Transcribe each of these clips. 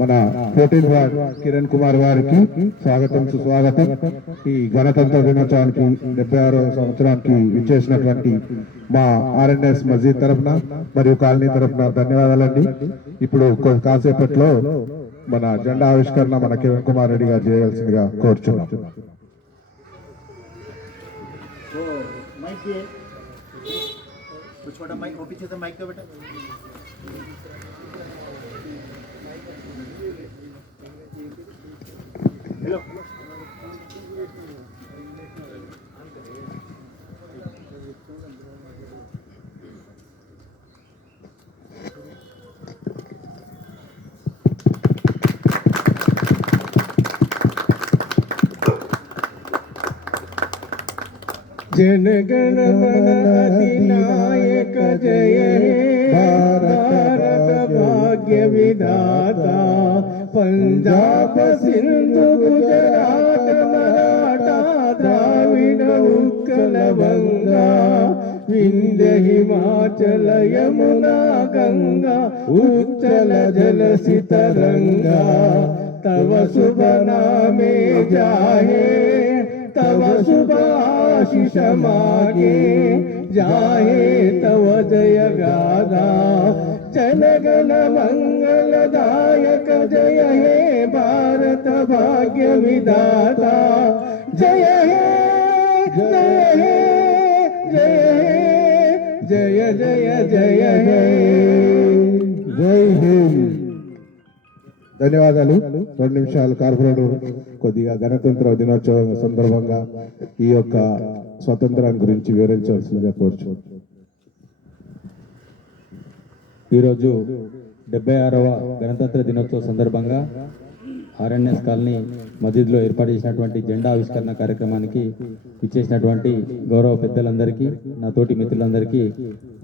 మన fourteen ward Kiran Kumar వారికి స్వాగతం సుస్వాగతం. ఈ గణతంత్ర దినోత్సవానికి డెబ్బై ఆరో సంవత్సరానికి విచ్చేసినటువంటి మా ఆర్ఎన్ఎస్ మజీద్ తరఫున మరియు కాలనీ తరఫున ధన్యవాదాలండి. ఇప్పుడు కాసేపట్లో మన జెండా ఆవిష్కరణ మన కిరణ్ కుమార్ రెడ్డి గారు చేయాల్సిందిగా కోరుచున్నాం. तो Which one am I? OP to the mic over there. Hello. Hello जनगण मन अधिनायक जय हे भारत भाग्य विधाता पंजाब सिंधु गुजरात मराठा द्राविड उत्कल बंगा विंध्य हिमाचल यमुना गंगा उच्चल जल सितरंगा तव शुभ नामे जाहे तव सुभाषिष मागे, जाहे तव जय गादा जनगण मङ्गलदायक जय हे भारत भाग्य विदाता जय हे जय हे जय हे, जय जय जय हे। जय हिंद। ధన్యవాదాలు. రెండు నిమిషాలు కార్పొరేట్ కొద్దిగా గణతంత్ర దినోత్సవం సందర్భంగా ఈ యొక్క స్వతంత్రాన్ని గురించి వివరించవలసిందిగా కోరుచు. ఈరోజు డెబ్బై ఆరవ గణతంత్ర దినోత్సవ సందర్భంగా ఆర్ఎన్ఎస్ కాలనీ మసీద్లో ఏర్పాటు చేసినటువంటి జెండా ఆవిష్కరణ కార్యక్రమానికి ఇచ్చేసినటువంటి గౌరవ పెద్దలందరికీ నా తోటి మిత్రులందరికీ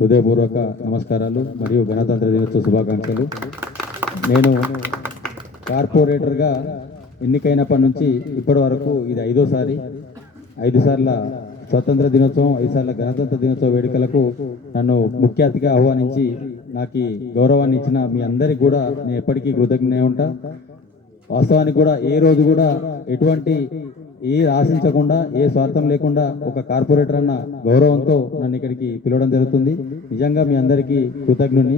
హృదయపూర్వక నమస్కారాలు మరియు గణతంత్ర దినోత్సవ శుభాకాంక్షలు. నేను కార్పొరేటర్గా ఎన్నికైనప్పటి నుంచి ఇప్పటి వరకు ఇది ఐదోసారి. ఐదు సార్ల స్వతంత్ర దినోత్సవం ఐదు సార్ల గణతంత్ర దినోత్సవ వేడుకలకు నన్ను ముఖ్య అతిథిగా ఆహ్వానించి నాకు గౌరవాన్ని ఇచ్చిన మీ అందరికీ కూడా నేను ఎప్పటికీ కృతజ్ఞ ఉంటా. వాస్తవానికి కూడా ఏ రోజు కూడా ఎటువంటి ఏ ఆశించకుండా ఏ స్వార్థం లేకుండా ఒక కార్పొరేటర్ అన్న గౌరవంతో నన్ను ఇక్కడికి పిలవడం జరుగుతుంది. నిజంగా మీ అందరికీ కృతజ్ఞుని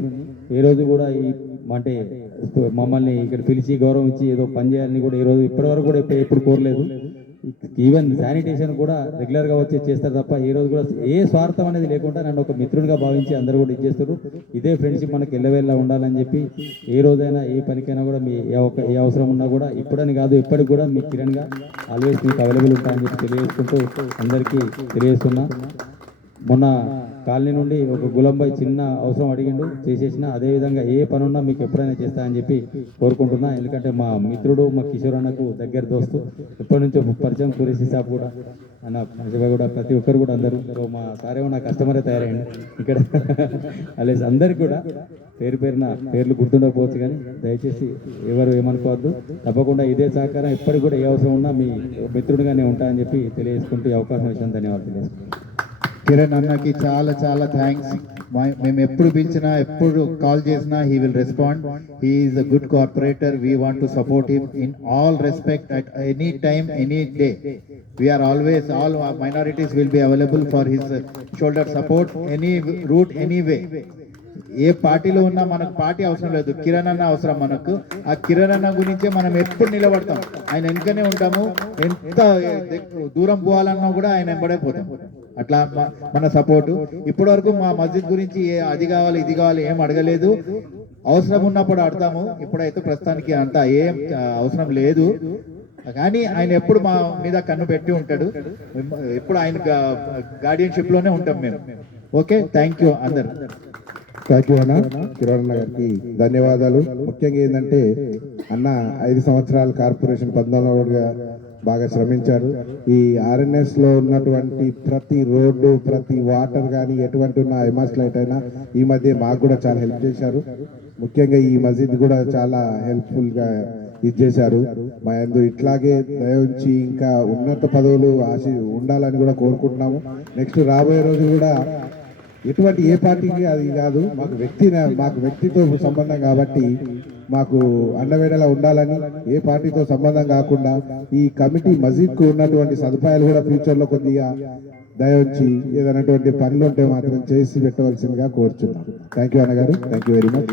ఏ రోజు కూడా ఈ అంటే మమ్మల్ని ఇక్కడ పిలిచి గౌరవం ఇచ్చి ఏదో పని చేయాలని కూడా ఈ రోజు ఇప్పటివరకు కూడా ఎప్పుడు ఎప్పుడు కోరలేదు. ఈవెన్ శానిటేషన్ కూడా రెగ్యులర్గా వచ్చి చేస్తారు తప్ప ఈ రోజు కూడా ఏ స్వార్థం అనేది లేకుండా నన్ను ఒక మిత్రుడిగా భావించి అందరూ కూడా ఇచ్చేస్తారు ఇదే ఫ్రెండ్షిప్ మనకి ఎల్లవేళ్ళ ఉండాలని చెప్పి ఏ రోజైనా ఏ పనికైనా కూడా మీ ఏ ఒక్క ఏ అవసరం ఉన్నా కూడా ఇప్పుడని కాదు ఇప్పటికి కూడా మీ కిరణ్గా ఆల్వేస్ మీకు అవైలబుల్ ఉంటాయని చెప్పి తెలియజేసుకుంటూ అందరికీ తెలియజేస్తున్నా. మొన్న కాలనీ నుండి ఒక గులంబాయి చిన్న అవసరం అడిగిండు చేసేసిన అదే విధంగా ఏ పనున్నా మీకు ఎప్పుడైనా చేస్తా అని చెప్పి కోరుకుంటున్నా. ఎందుకంటే మా మిత్రుడు మా కిషోర్ అన్నకు దగ్గర దోస్తు ఎప్పటి నుంచో పరిచయం కురేసి సాబ్ కూడా అన్న మంచిగా కూడా ప్రతి ఒక్కరు కూడా అందరూ. సో మా సారేమో నా కస్టమరే తయారైంది ఇక్కడ అలాగే అందరికి కూడా పేరు పేరున పేర్లు గుర్తుండకపోవచ్చు కానీ దయచేసి ఎవరు ఏమనుకోవద్దు. తప్పకుండా ఇదే సహకారం ఎప్పటికి కూడా ఏ అవసరం ఉన్నా మీ మిత్రుడిగానే ఉంటా అని చెప్పి తెలియజేసుకుంటూ అవకాశం ఇచ్చిన ధన్యవాదాలు. తెలియజేసుకుంటాను కిరణ్ అన్నకి చాలా చాలా థ్యాంక్స్ మేము ఎప్పుడు పిలిచినా ఎప్పుడు కాల్ చేసినా he will respond he's a good corporator we want to support him in all respect at any time any day we're always all minorities will be available for his shoulder support any route any way ఏ పార్టీలో ఉన్నా మనకు party అవసరం లేదు. కిరణ్ అన్న అవసరం మనకు. ఆ కిరణ్ అన్న గురించే మనం ఎప్పుడు నిలబడతాం. ఆయన వెనుకనే ఉంటాము. ఎంత దూరం పోవాలన్నా కూడా ఆయన వెంబడే అట్లా మన సపోర్టు. ఇప్పటి వరకు మా మస్జిద్ గురించి ఏ అది కావాలి ఇది కావాలి ఏం అడగలేదు. అవసరం ఉన్నప్పుడు అడతాము. ఇప్పుడైతే ప్రస్తుతానికి అంత ఏం అవసరం లేదు. కానీ ఆయన ఎప్పుడు మా మీద కన్ను పెట్టి ఉంటాడు. ఎప్పుడు ఆయన గార్డియన్షిప్లోనే ఉంటాం మేము. ఓకే? థ్యాంక్ యూ అందరు. థ్యాంక్ యూ అన్న కిరణ్ గారికి ధన్యవాదాలు. ముఖ్యంగా ఏంటంటే అన్న ఐదు సంవత్సరాల కార్పొరేషన్ పంతొమ్మిదిగా బాగా శ్రమించారు. ఈ ఆర్ఎన్ఎస్లో ఉన్నటువంటి ప్రతి రోడ్డు ప్రతి వాటర్ కానీ ఎటువంటి ఉన్న ఎమాస్ లైట్ అయినా ఈ మధ్య మాకు కూడా చాలా హెల్ప్ చేశారు. ముఖ్యంగా ఈ మసీద్ కూడా చాలా హెల్ప్ఫుల్గా ఇది చేశారు మా ఎందు ఇట్లాగే దయించి ఇంకా ఉన్నత పదవులు ఆశ ఉండాలని కూడా కోరుకుంటున్నాము. నెక్స్ట్ రాబోయే రోజు కూడా ఎటువంటి ఏ పార్టీకి అది కాదు. మాకు వ్యక్తి మాకు వ్యక్తితో సంబంధం కాబట్టి మాకు అన్నవేడలా ఉండాలని ఏ పార్టీతో సంబంధం కాకుండా ఈ కమిటీ మస్జిద్కు ఉన్నటువంటి సదుపాయాలు కూడా ఫ్యూచర్లో కొద్దిగా దయవచ్చి ఏదైనటువంటి పనులు ఉంటే మాత్రం చేసి పెట్టవలసిందిగా కోరుచున్నాం. థ్యాంక్ యూ అన్నగారు. Thank you very much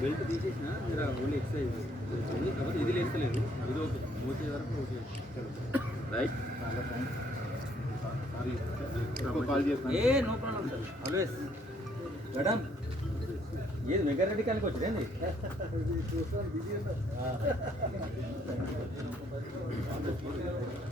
Belt తీసేసిన మీరు ఓన్లీ ఎక్సర్సైజ్ ఇది లేస్తలేదు. ఇది ఓకే. మోసే వరకు ఓకే. రైట్ ఏ no problem sir always madam ఏది వెంకరెడ్డి కానికి వచ్చిందండి బిజీ